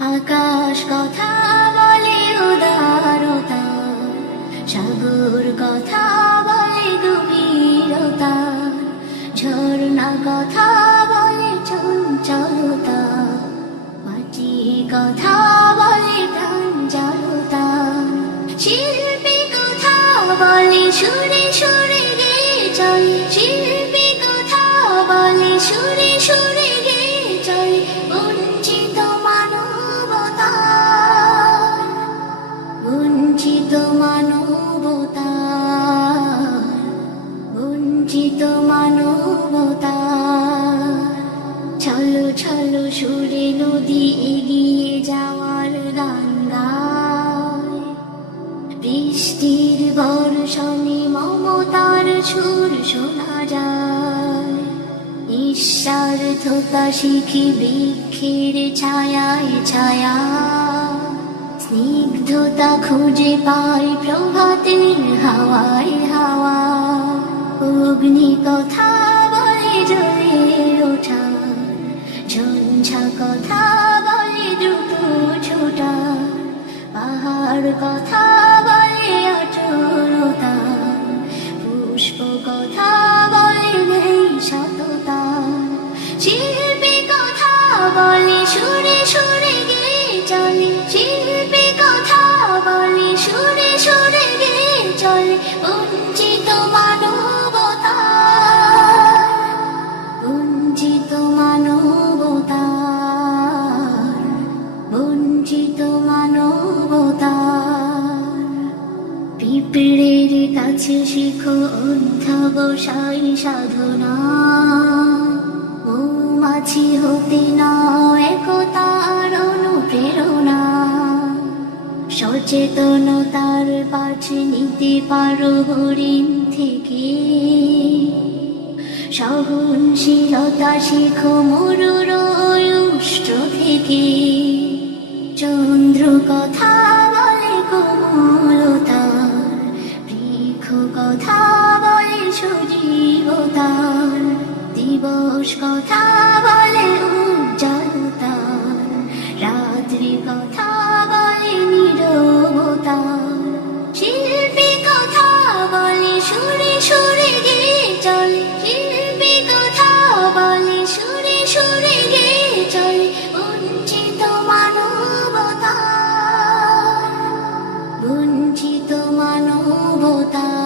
আকাশ কথা বলে উদারতা, সাগর কথা বলে গভীরতা, ঝর্ণা কথা বলে চঞ্চলতা, মাটি কথা বলে প্রাঞ্জলতা শিল্পী কথা বলে সুরে বঞ্চিত মানবতা বঞ্চিত মানবতা ছলো ছলো সুরে নদী এগিয়ে যাওয়ার গান বৃষ্টির বর্ষণে মমতার সুর শোনা যায়। নিঃস্বার্থতা শিখি বৃক্ষের ছায়ায় ছায়া স্নিগ্ধতা খুঁজে পাই প্রভাতের হাওয়াই হাওয়া। অগ্নি কথা বলে জলের ওঠা। ঝঞ্ঝা কথা বলে দ্রুত ছোটা। পাহাড় কথা বঞ্চিত মানবতা। বঞ্চিত পিঁপড়ের কাছে শিখো অধ্যাবসায় সাধনা। মৌমাছি হতে নাও চেতনতার পাছে নিতে পারো হরিণ থেকে সহনশীলতা শিখো মরুর থেকে। চন্দ্র কথা বলে কোমলতা বৃক্ষ কথা বলে সজীবতার, দিবস কথা বলে মানবতা